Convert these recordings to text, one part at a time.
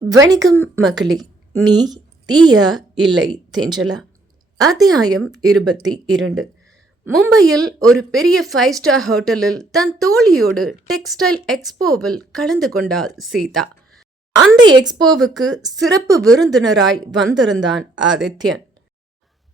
வணக்கம் மகளே நீ தீயா இல்லை தெஞ்சலா அத்தியாயம் இருபத்தி இரண்டு. மும்பையில் ஒரு பெரிய ஃபைவ் ஸ்டார் ஹோட்டலில் தன் தோழியோடு டெக்ஸ்டைல் எக்ஸ்போவில் கலந்து கொண்டாள் சீதா. அந்த எக்ஸ்போவுக்கு சிறப்பு விருந்தினராய் வந்திருந்தான் ஆதித்யன்.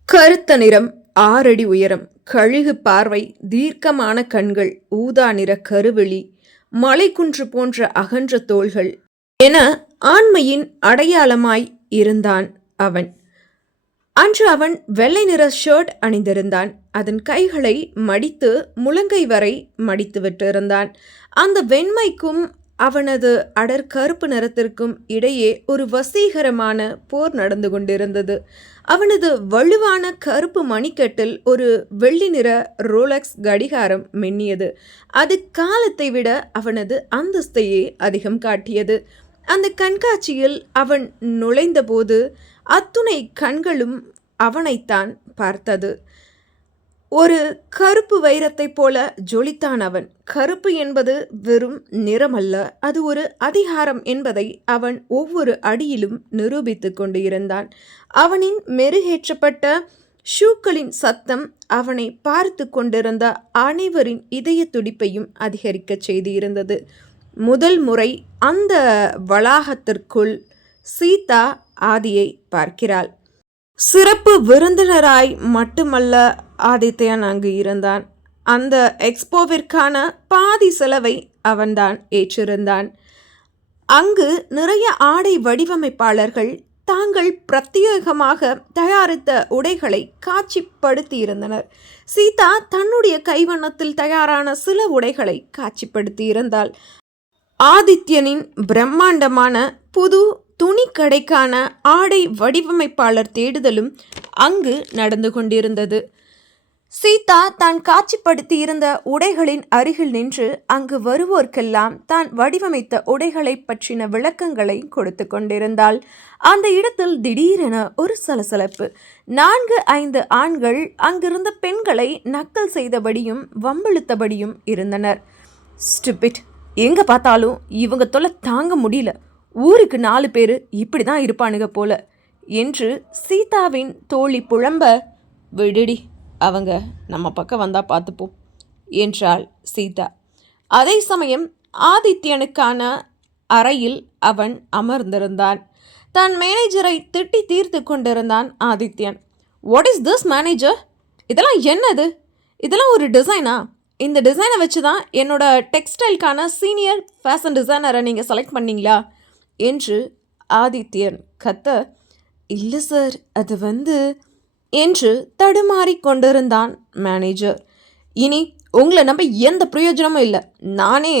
கருத்த நிறம் ஆறடி உயரம் கழுகு பார்வை தீர்க்கமான கண்கள் ஊதா நிற கருவெளி மலைக்குன்று போன்ற அகன்ற தோள்கள் என ஆண்மையின் அடையாளமாய் இருந்தான் அவன். அன்று அவன் வெள்ளை நிற ஷர்ட் அணிந்திருந்தான். அதன் கைகளை மடித்து முழங்கை வரை மடித்து விட்டிருந்தான். அந்த வெண்மைக்கும் அவனது அடர் கருப்பு நிறத்திற்கும் இடையே ஒரு வசீகரமான போர் நடந்து கொண்டிருந்தது. அவனது வலுவான கருப்பு மணிக்கட்டில் ஒரு வெள்ளி நிற ரோலக்ஸ் கடிகாரம் மின்னியது. அது காலத்தை விட அவனது அந்தஸ்தையே அதிகம் காட்டியது. அந்த கண்காட்சியில் அவன் நுழைந்தபோது அத்துணை கண்களும் அவனைத்தான் பார்த்தது. ஒரு கருப்பு வைரத்தைப் போல ஜொலித்தான் அவன். கருப்பு என்பது வெறும் நிறமல்ல அது ஒரு அதிகாரம் என்பதை அவன் ஒவ்வொரு அடியிலும் நிரூபித்து கொண்டு இருந்தான் அவனின் மெருகேற்றப்பட்ட ஷூக்களின் சத்தம் அவனை பார்த்து கொண்டிருந்த அனைவரின் இதய துடிப்பையும் அதிகரிக்கச் செய்திருந்தது. முதல் முறை அந்த வளாகத்திற்குள் சீதா ஆதியை பார்க்கிறாள். சிறப்பு விருந்தினராய் மட்டுமல்ல ஆதித்யன் அங்கு இருந்தான். அந்த எக்ஸ்போவிற்கான பாதி செலவை அவன்தான் ஏற்றிருந்தான். அங்கு நிறைய ஆடை வடிவமைப்பாளர்கள் தாங்கள் பிரத்யேகமாக தயாரித்த உடைகளை காட்சிப்படுத்தியிருந்தனர். சீதா தன்னுடைய கைவண்ணத்தில் தயாரான சில உடைகளை காட்சிப்படுத்தியிருந்தாள். ஆதித்யனின் பிரம்மாண்டமான புது துணிக்கடைக்கான ஆடை வடிவமைப்பாளர் தேடுதலும் அங்கு நடந்து கொண்டிருந்தது. சீதா தான் காட்சிப்படுத்தியிருந்த உடைகளின் அருகில் நின்று அங்கு வருவோர்க்கெல்லாம் தான் வடிவமைத்த உடைகளை பற்றின விளக்கங்களை கொடுத்து கொண்டிருந்தாள். அந்த இடத்தில் திடீரென ஒரு சலசலப்பு. நான்கு ஐந்து ஆண்கள் அங்கிருந்த பெண்களை நக்கல் செய்தபடியும் வம்பிழுத்தபடியும் இருந்தனர். ஸ்டுபிட் எங்கே பார்த்தாலும் இவங்க தொல்லை தாங்க முடியல. ஊருக்கு நாலு பேர் இப்படி தான் இருப்பானுங்க போல. என்று சீதாவின் தோழி புழம்ப விடுடி அவங்க நம்ம பக்கம் வந்தால் பார்த்துப்போம் என்றாள் சீதா. அதே சமயம் ஆதித்யனுக்கான அறையில் அவன் அமர்ந்திருந்தான். தன் மேனேஜரை திட்டி தீர்த்து கொண்டிருந்தான் Adithyan. What is this manager இதெல்லாம் என்னது? இதெல்லாம் ஒரு டிசைனா இந்த டிசைனை வச்சு தான் என்னோட டெக்ஸ்டைல்கான சீனியர் ஃபேஷன் டிசைனரை நீங்கள் செலக்ட் பண்ணீங்களா? என்று ஆதித்யன் கத்த இல்லை சார் அது வந்து என்று தடுமாறி கொண்டிருந்தான் மேனேஜர் இனி உங்களை நம்ப எந்த பிரயோஜனமும் இல்லை. நானே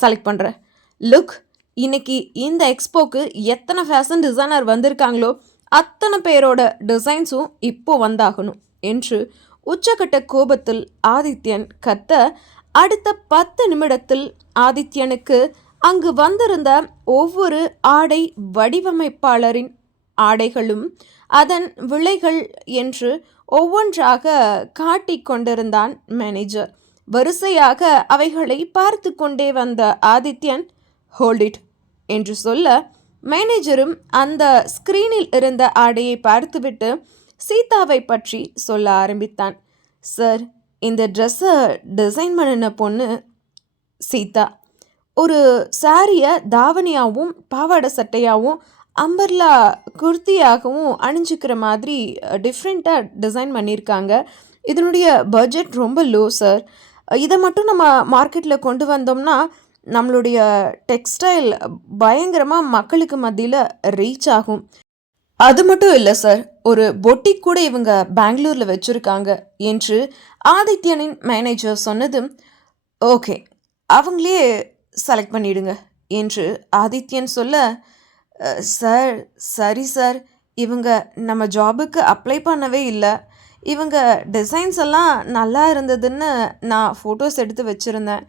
செலக்ட் பண்ணுறேன் லுக் இன்னைக்கு இந்த எக்ஸ்போக்கு எத்தனை ஃபேஷன் டிசைனர் வந்திருக்காங்களோ அத்தனை பேரோட டிசைன்ஸும் இப்போ வந்தாகணும் என்று உச்சகட்ட கோபத்தில் ஆதித்யன் கத்த அடுத்த பத்து நிமிடத்தில் ஆதித்யனுக்கு அங்கு வந்திருந்த ஒவ்வொரு ஆடை வடிவமைப்பாளரின் ஆடைகளும் அதன் விலைகள் என்று ஒவ்வொன்றாக காட்டிக் கொண்டிருந்தான் மேனேஜர் வரிசையாக அவைகளை பார்த்து கொண்டே வந்த ஆதித்யன் ஹோல்ட் இட் என்று சொல்ல மேனேஜரும் அந்த ஸ்கிரீனில் இருந்த ஆடையை பார்த்துவிட்டு சீதாவை பற்றி சொல்ல ஆரம்பித்தான். சார் இந்த ட்ரெஸ்ஸை டிசைன் பண்ணின பொண்ணு சீதா. ஒரு சாரியை தாவணியாகவும் பாவாடை சட்டையாகவும் அம்பர்லா குர்த்தியாகவும் அணிஞ்சிக்கிற மாதிரி டிஃப்ரெண்ட்டாக டிசைன் பண்ணியிருக்காங்க. இதனுடைய பட்ஜெட் ரொம்ப லோ சார். இதை மட்டும் நம்ம மார்க்கெட்டில் கொண்டு வந்தோம்னா நம்மளுடைய டெக்ஸ்டைல் பயங்கரமாக மக்களுக்கு மத்தியில் ரீச் ஆகும். அது மட்டும் இல்லை சார் ஒரு பொட்டிக் கூட இவங்க பெங்களூரில் வச்சுருக்காங்க என்று ஆதித்யனின் மேனேஜர் சொன்னதும் ஓகே அவங்களே செலக்ட் பண்ணிடுங்க என்று ஆதித்யன் சொல்ல சார் சரி சார் இவங்க நம்ம ஜாபுக்கு அப்ளை பண்ணவே இல்லை. இவங்க டிசைன்ஸ் எல்லாம் நல்லா இருந்ததுன்னு நான் ஃபோட்டோஸ் எடுத்து வச்சுருந்தேன்.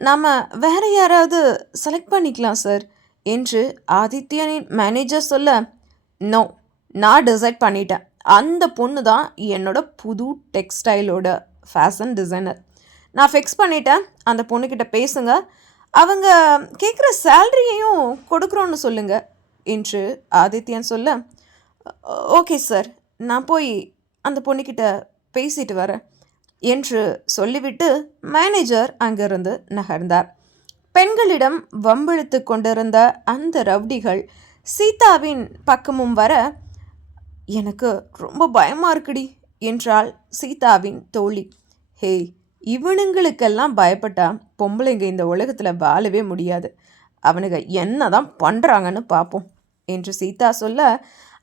நம்ம வேறு யாராவது செலக்ட் பண்ணிக்கலாம் சார் என்று ஆதித்யனின் மேனேஜர் சொல்ல நோ நான் டிசைட் பண்ணிட்டேன். அந்த பொண்ணு தான் என்னோட புது டெக்ஸ்டைலோட ஃபேஷன் டிசைனர் நான் ஃபிக்ஸ் பண்ணிட்டேன். அந்த பொண்ணுக்கிட்ட பேசுங்க. அவங்க கேட்குற சேலரியையும் கொடுக்குறோன்னு சொல்லுங்க. என்று ஆதித்யன் சொல்ல ஓகே சார் நான் போய் அந்த பொண்ணுக்கிட்ட பேசிட்டு வரேன். என்று சொல்லிவிட்டு மேனேஜர் அங்கிருந்து நகர்ந்தார். பெண்களிடம் வம்பிழுத்து கொண்டிருந்த அந்த ரவுடிகள் சீதாவின் பக்கமும் வர எனக்கு ரொம்ப பயமா இருக்குடி என்றாள் சீதாவின் தோழி. ஹேய் இவனுங்களுக்கெல்லாம் பயப்பட்டா பொம்பளைங்க இந்த உலகத்தில் வாழவே முடியாது. அவனுங்க என்னதான் பண்ணுறாங்கன்னு பார்ப்போம் என்று சீதா சொல்ல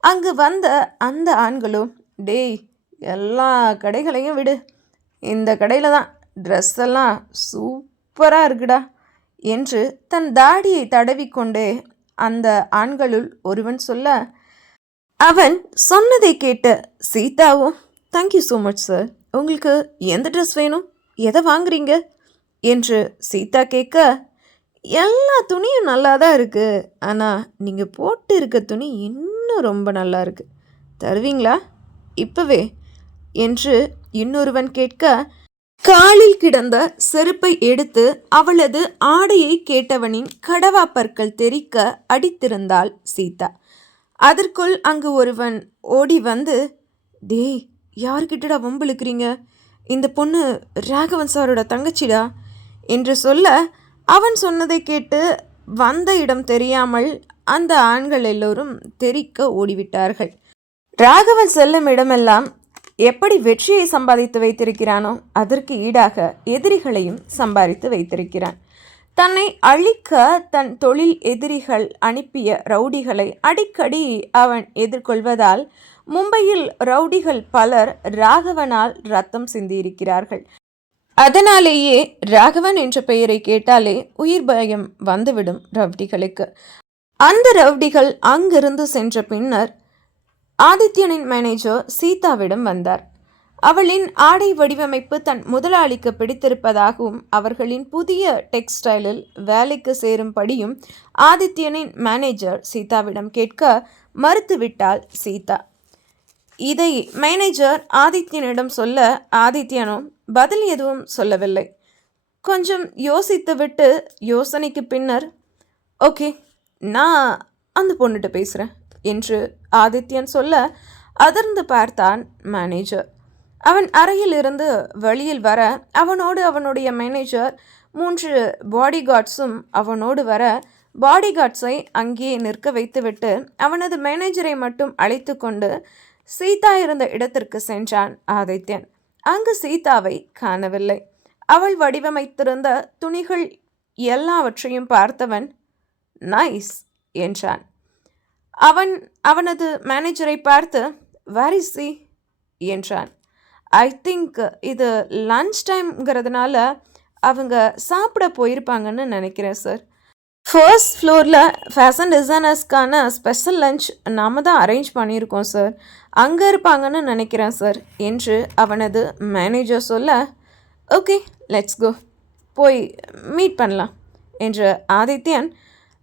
அங்கு வந்த அந்த ஆண்களும் டேய் எல்லா கடைகளையும் விடு. இந்த கடையில் தான் ட்ரெஸ் எல்லாம் சூப்பராக இருக்குடா என்று தன் தாடியை தடவிக்கொண்டே அந்த ஆண்களுள் ஒருவன் சொல்ல அவன் சொன்னதை கேட்ட சீதாவும் thank you so much sir உங்களுக்கு எந்த ட்ரெஸ் வேணும்? எதை வாங்குறீங்க? என்று சீதா கேட்க எல்லா துணியும் நல்லா தான் இருக்குது ஆனால் நீங்கள் போட்டு இருக்க துணி இன்னும் ரொம்ப நல்லா இருக்குது தருவீங்களா? இப்போவே. என்று இன்னொருவன் கேட்க காலில் கிடந்த செருப்பை எடுத்து அவளது ஆடையை கேட்டவனின் கடவா பற்கள் தெறிக்க அடித்திருந்தாள் சீதா. அதற்குள் அங்கு ஒருவன் ஓடி வந்து டேய் யார்கிட்டடா வம்பிழுக்கிறீங்க? இந்த பொண்ணு ராகவன் சாரோட தங்கச்சிடா? என்று சொல்ல அவன் சொன்னதை கேட்டு வந்த இடம் தெரியாமல் அந்த ஆண்கள் எல்லோரும் தெறிக்க ஓடிவிட்டார்கள். ராகவன் செல்லும் இடமெல்லாம் எப்படி வெற்றியை சம்பாதித்து வைத்திருக்கிறானோ அதற்கு ஈடாக எதிரிகளையும் சம்பாதித்து வைத்திருக்கிறான். தன்னை அழிக்க தன் தொழில் எதிரிகள் அனுப்பிய ரவுடிகளை அடிக்கடி அவன் எதிர்கொள்வதால் மும்பையில் ரவுடிகள் பலர் ராகவனால் ரத்தம் சிந்தியிருக்கிறார்கள். அதனாலேயே ராகவன் என்ற பெயரை கேட்டாலே உயிர் பயம் வந்துவிடும் ரவுடிகளுக்கு. அந்த ரவுடிகள் அங்கிருந்து சென்ற பின்னர் ஆதித்யனின் மேனேஜர் சீதாவிடம் வந்தார். அவளின் ஆடை வடிவமைப்பு தன் முதலாளிக்கு பிடித்திருப்பதாகவும் அவர்களின் புதிய டெக்ஸ்டைலில் வேலைக்கு சேரும்படியும் ஆதித்யனின் மேனேஜர் சீதாவிடம் கேட்க மறுத்துவிட்டாள் சீதா. இதை மேனேஜர் ஆதித்யனிடம் சொல்ல ஆதித்யனும் பதில் எதுவும் சொல்லவில்லை. கொஞ்சம் யோசித்துவிட்டு யோசனைக்கு பின்னர் ஓகே நான் அந்த பொண்ணுகிட்ட பேசுகிறேன் என்று ஆதித்யன் சொல்ல அதிர்ந்து பார்த்தான் மேனேஜர் அவன் அறையில் இருந்து வெளியில் வர அவனோடு அவனுடைய மேனேஜர் மூன்று பாடிகார்ட்ஸும் அவனோடு வர பாடிகார்ட்ஸை அங்கே அங்கேயே நிற்க வைத்துவிட்டு அவனது மேனேஜரை மட்டும் அழைத்து கொண்டு சீதா இருந்த இடத்திற்கு சென்றான் ஆதித்யன். அங்கு சீதாவை காணவில்லை. அவள் வடிவமைத்திருந்த துணிகள் எல்லாவற்றையும் பார்த்தவன் நைஸ் என்றான். அவன் அவனது மேனேஜரை பார்த்து வாரிசி என்றான். ஐ திங்க் இது லன்ச் டைம்ங்கிறதுனால அவங்க சாப்பிட போயிருப்பாங்கன்னு நினைக்கிறேன் சார் ஃபர்ஸ்ட் ஃப்ளோரில் ஃபேஷன் டிசைனர்ஸ்க்கான ஸ்பெஷல் லஞ்ச் நாம தான் அரேஞ்ச் பண்ணியிருக்கோம் சார் அங்கே இருப்பாங்கன்னு நினைக்கிறேன் சார் என்று அவனது மேனேஜர் சொல்ல ஓகே லெட்ஸ் கோ போய் மீட் பண்ணலாம் என்று ஆதித்யன்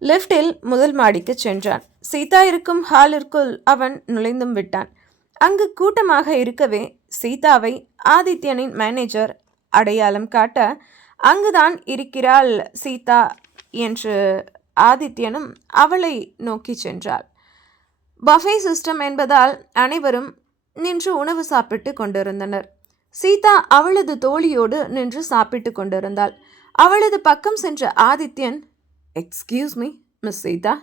லிஃப்டில் முதல் மாடிக்கு சென்றான். சீதா இருக்கும் ஹாலிற்குள் அவன் நுழைந்தும் விட்டான். அங்கு கூட்டமாக இருக்கவே சீதாவை ஆதித்யனின் மேனேஜர் அடையாளம் காட்ட அங்குதான் இருக்கிறாள் சீதா என்று ஆதித்யனும் அவளை நோக்கி சென்றாள். பஃபே சிஸ்டம் என்பதால் அனைவரும் நின்று உணவு சாப்பிட்டு கொண்டிருந்தனர். சீதா அவளது தோழியோடு நின்று சாப்பிட்டு கொண்டிருந்தாள். அவளது பக்கம் சென்ற Adithyan excuse me miss Seetha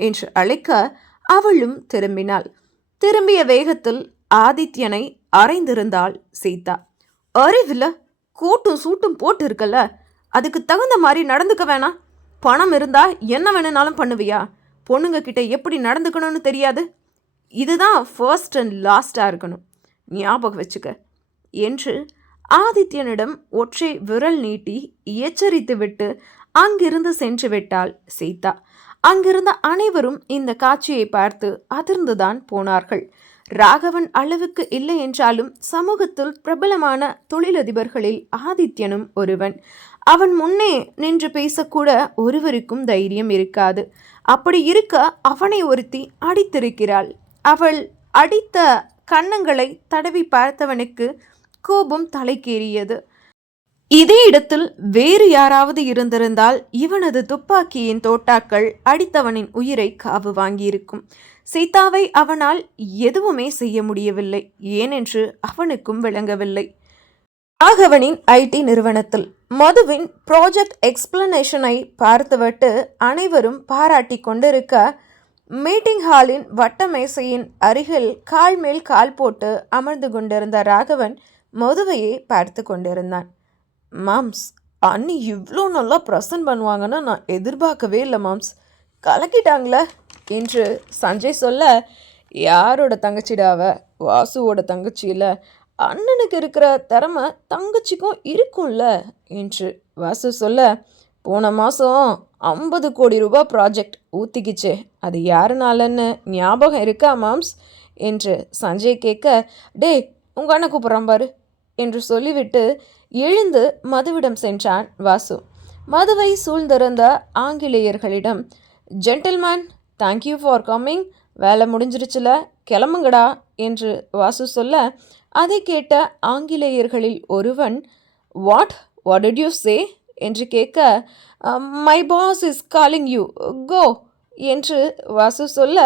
என்று அழைக்க அவளும் திரும்பினாள். திரும்பிய வேகத்தில் ஆதித்யனை அறைந்திருந்தாள் சீதா. அறிவில் கூட்டும் சூட்டும் போட்டு இருக்கல அதுக்கு தகுந்த மாதிரி நடந்துக்க வேணாம். பணம் இருந்தா என்ன வேணும்னாலும் பண்ணுவியா? பொண்ணுங்க கிட்ட எப்படி நடந்துக்கணும்னு தெரியாது. இதுதான் ஃபர்ஸ்ட் அண்ட் லாஸ்டாக இருக்கணும். ஞாபகம் வச்சுக்க என்று ஆதித்யனிடம் ஒற்றை விரல் நீட்டி எச்சரித்து விட்டு அங்கிருந்து சென்று விட்டாள் சீதா. அங்கிருந்த அனைவரும் இந்த காட்சியை பார்த்து அதிர்ந்துதான் போனார்கள். ராகவன் அளவுக்கு இல்லை என்றாலும் சமூகத்தில் பிரபலமான தொழிலதிபர்களில் ஆதித்யனும் ஒருவன். அவன் முன்னே நின்று பேசக்கூட ஒருவருக்கும் தைரியம் இருக்காது. அப்படி இருக்க அவனை ஒருத்தி அடித்திருக்கிறாள். அவள் அடித்த கன்னங்களை தடவி பார்த்தவனுக்கு கோபம் தலைக்கேறியது. இதே இடத்தில் வேறு யாராவது இருந்திருந்தால் இவனது துப்பாக்கியின் தோட்டாக்கள் அடித்தவனின் உயிரை காவு வாங்கியிருக்கும். சீதாவை அவனால் எதுவுமே செய்ய முடியவில்லை. ஏனென்று அவனுக்கும் விளங்கவில்லை. ராகவனின் ஐடி நிறுவனத்தில் மதுவின் ப்ராஜெக்ட் எக்ஸ்பிளனேஷனை பார்த்துவிட்டு அனைவரும் பாராட்டி கொண்டிருக்க மீட்டிங் ஹாலின் வட்டமேசையின் அருகில் கால் மேல் கால் போட்டு அமர்ந்து கொண்டிருந்த ராகவன் மதுவையே பார்த்து கொண்டிருந்தான். மாம்ஸ் அண்ணி இவ்வளோ நல்லா ப்ரெசன்ட் பண்ணுவாங்கன்னு நான் எதிர்பார்க்கவே இல்லை மாம்ஸ் கலக்கிட்டாங்களே என்று சஞ்சய் சொல்ல யாரோட தங்கச்சிடாவ? வாசுவோட தங்கச்சியில். அண்ணனுக்கு இருக்கிற திறமை தங்கச்சிக்கும் இருக்கும்ல என்று வாசு சொல்ல போன மாதம் ஐம்பது கோடி ரூபாய் ப்ராஜெக்ட் ஊற்றிக்கிச்சே அது யாருனாலன்னு ஞாபகம் இருக்கா மாம்ஸ் என்று சஞ்சய் கேட்க டே உங்கள் அண்ணன் கூப்பிட்றான் பாரு என்று சொல்லிவிட்டு எழுந்து மதுவிடம் சென்றான் வாசு. மதுவை சூழ்ந்திருந்த ஆங்கிலேயர்களிடம் gentlemen thank you for coming வேலை முடிஞ்சிருச்சுல கிளம்புங்கடா என்று வாசு சொல்ல அதை கேட்ட ஆங்கிலேயர்களில் ஒருவன் what what did you say என்று கேட்க my boss is calling you go என்று வாசு சொல்ல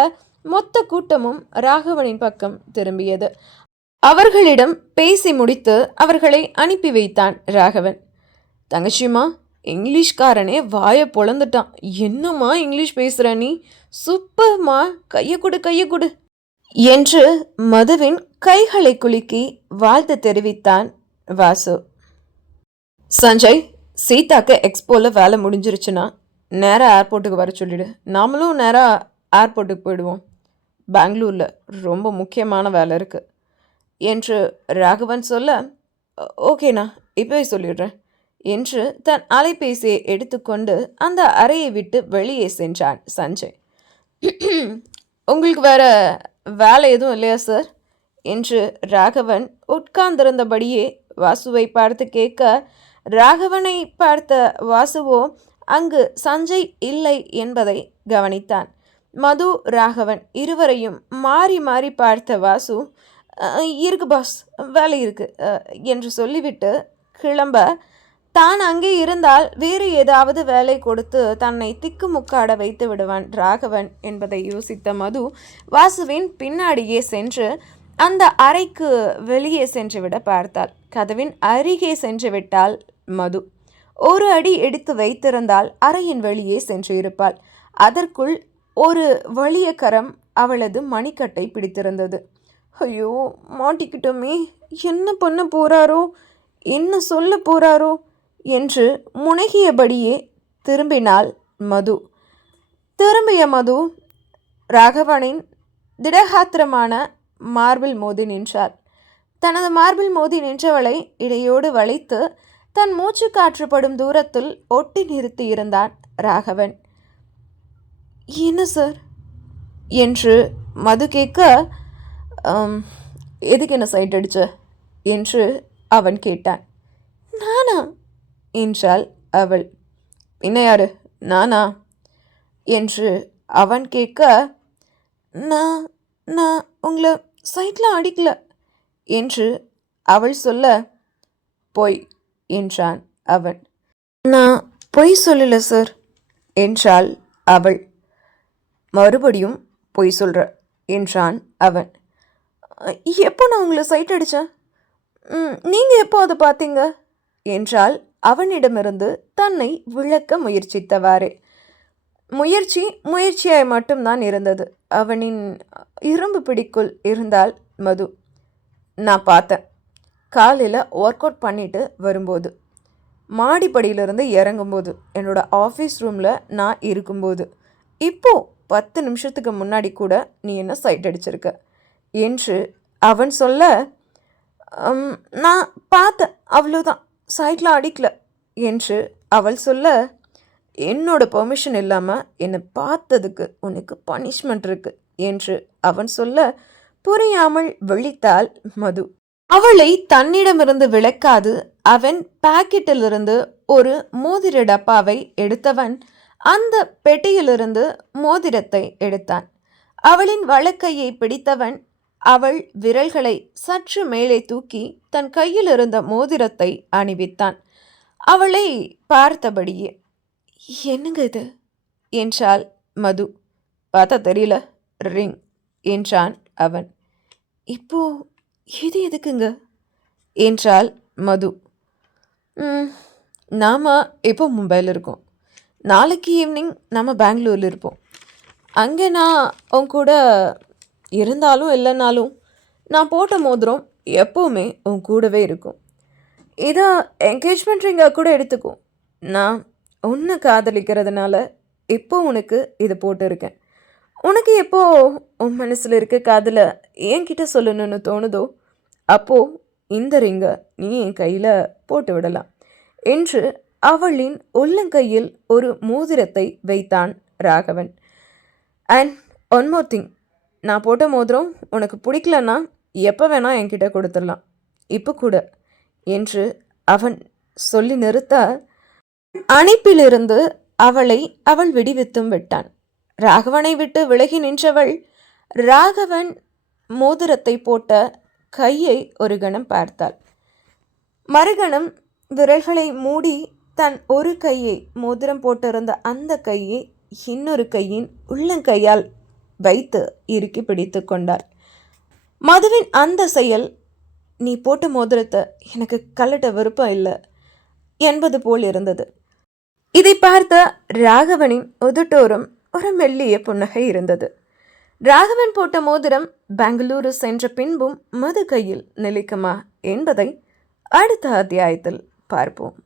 மொத்த கூட்டமும் ராகவனின் பக்கம் திரும்பியது. அவர்களிடம் பேசி முடித்து அவர்களை அனுப்பி வைத்தான் ராகவன். தங்கச்சிம்மா இங்கிலீஷ்காரனே வாயை பொழந்துட்டான். என்னம்மா இங்கிலீஷ் பேசுகிற நீ? சூப்பர்மா கையை கொடு கையை கொடு என்று மதுவின் கைகளை குலுக்கி வாழ்த்து தெரிவித்தான் வாசு. சஞ்சய் சீதாக்கு எக்ஸ்போவில் வேலை முடிஞ்சிருச்சுன்னா நேராக ஏர்போர்ட்டுக்கு வர சொல்லிடு. நாமளும் நேராக ஏர்போர்ட்டுக்கு போயிடுவோம். பெங்களூரில் ரொம்ப முக்கியமான வேலை இருக்குது என்று ராகவன் சொல்ல ஓகேண்ணா இப்போவே சொல்லிடுறேன் என்று தன் அலைபேசியை எடுத்துக்கொண்டு அந்த அறையை விட்டு வெளியே சென்றான் சஞ்சய். உங்களுக்கு வேற வேலை எதுவும் இல்லையா சார்? என்று ராகவன் உட்கார்ந்திருந்தபடியே வாசுவை பார்த்து கேட்க ராகவனை பார்த்த வாசுவோ அங்கு சஞ்சய் இல்லை என்பதை கவனித்தான். மது ராகவன் இருவரையும் மாறி மாறி பார்த்த வாசு இருக்கு பாஸ் வேலை இருக்கு. என்று சொல்லிவிட்டு கிளம்ப தான் அங்கே இருந்தால் வேறு ஏதாவது வேலை கொடுத்து தன்னை திக்குமுக்காட வைத்து விடுவான் ராகவன் என்பதை யோசித்த மது வாசுவின் பின்னாடியே சென்று அந்த அறைக்கு வெளியே சென்று விட பார்த்தாள். கதவின் அருகே சென்று விட்டால் மது. ஒரு அடி எடுத்து வைத்திருந்தால் அறையின் வெளியே சென்று இருப்பாள். அதற்குள் ஒரு வலிய கரம் அவளது மணிக்கட்டை பிடித்திருந்தது. ஐயோ மாட்டிக்கிட்டோமே. என்ன பண்ண போறாரோ? என்ன சொல்ல போறாரோ? என்று முனகியபடியே திரும்பினாள் மது. திரும்பிய மது ராகவனின் திடகாத்திரமான மார்பில் மோதி நின்றார். தனது மார்பில் மோதி நின்றவளை இடையோடு வளைத்து தன் மூச்சு காற்றுப்படும் தூரத்தில் ஒட்டி நிறுத்தி இருந்தான் ராகவன். என்ன சார்? என்று மது கேட்க எதுக்கு என்ன சைட் அடிச்ச? என்று அவன் கேட்டான். நானா? என்றாள் அவள். என்ன யாரு? நானா? என்று அவன் கேட்க நான் நான் உங்களை சைட்லாம் அடிக்கல என்று அவள் சொல்ல பொய் என்றான் அவன். நான் பொய் சொல்லல சார் என்றாள் அவள். மறுபடியும் பொய் சொல்கிற என்றான் அவன். எப்போ நான் உங்களை சைட் அடித்தேன் நீங்கள் எப்போ அதை பார்த்தீங்க? என்றால் அவனிடமிருந்து தன்னை விளக்க முயற்சித்தவாறே. முயற்சி முயற்சியாய் மட்டும்தான் இருந்தது. அவனின் இரும்பு பிடிக்குள் இருந்தால் மது. நான் பார்த்தேன். காலையில் ஒர்க் அவுட் பண்ணிட்டு வரும்போது. மாடிப்படியிலிருந்து இறங்கும்போது. என்னோடய ஆஃபீஸ் ரூமில் நான் இருக்கும்போது. இப்போது பத்து நிமிஷத்துக்கு முன்னாடி கூட நீ என்ன சைட் அடிச்சிருக்க? என்று அவன் சொல்ல நான் பார்த்தேன் அவ்வளோதான் சைட்டில் அடிக்கல என்று அவள் சொல்ல என்னோட பெர்மிஷன் இல்லாமல் என்னை பார்த்ததுக்கு உனக்கு பனிஷ்மெண்ட் இருக்கு என்று அவன் சொல்ல புரியாமல் விழித்தாள் மது. அவளை தன்னிடமிருந்து விளக்காது அவன் பாக்கெட்டிலிருந்து ஒரு மோதிர டப்பாவை எடுத்தவன் அந்த பெட்டியிலிருந்து மோதிரத்தை எடுத்தான். அவளின் வழக்கையை பிடித்தவன் அவள் விரல்களை சற்று மேலே தூக்கி தன் கையில் இருந்த மோதிரத்தை அணிவித்தான். அவளை பார்த்தபடியே என்னங்க இது? என்றாள் மது. பார்த்தா தெரியல ரிங் என்றான் அவன். இப்போ இது எதுக்குங்க? என்றாள் மது. நாம் நாம இப்போ மும்பையில் இருக்கோம். நாளைக்கு ஈவினிங் நம்ம பெங்களூரில் இருப்போம். அங்கே நான் உன் கூட இருந்தாலும் இல்லைனாலும் நான் போட்ட மோதிரம் எப்போவுமே உன் கூடவே இருக்கும். இதை என்கேஜ்மெண்ட் ரிங்காக கூட எடுத்துக்கும் நான் உன்னை காதலிக்கிறதுனால இப்போ உனக்கு இது போட்டிருக்கேன். உனக்கு எப்போ உன் மனசில் இருக்க காதலை என்கிட்ட சொல்லணும்னு தோணுதோ அப்போது இந்த ரிங்கை நீ என் கையில் போட்டு விடலாம் என்று அவளின் உள்ளங்கையில் ஒரு மோதிரத்தை வைத்தான் Raghavan. And one more thing நான் போட்ட மோதிரம் உனக்கு பிடிக்கலன்னா எப்போ வேணால் என்கிட்ட கொடுத்துடலாம். இப்போ கூட என்று அவன் சொல்லி நிறுத்த அணைப்பிலிருந்து அவளை அவள் விடுவித்தும் விட்டான். ராகவனை விட்டு விலகி நின்றவள் ராகவன் மோதிரத்தை போட்ட கையை ஒரு கணம் பார்த்தாள். மறுகணம் விரல்களை மூடி தன் ஒரு கையை மோதிரம் போட்டிருந்த அந்த கையை இன்னொரு கையின் உள்ளங்கையால் வைத்து இறுக்கி பிடித்து கொண்டாள் மதுவின் அந்த செயல் நீ போட்ட மோதிரத்தை எனக்கு கலட்ட விருப்பம் இல்லை என்பது போல் இருந்தது. இதை பார்த்த ராகவனின் உதட்டோரும் ஒரு மெல்லிய புன்னகை இருந்தது. ராகவன் போட்ட மோதிரம் பெங்களூரு சென்ற பின்பும் மது கையில் நிலைக்குமா என்பதை அடுத்த அத்தியாயத்தில் பார்ப்போம்.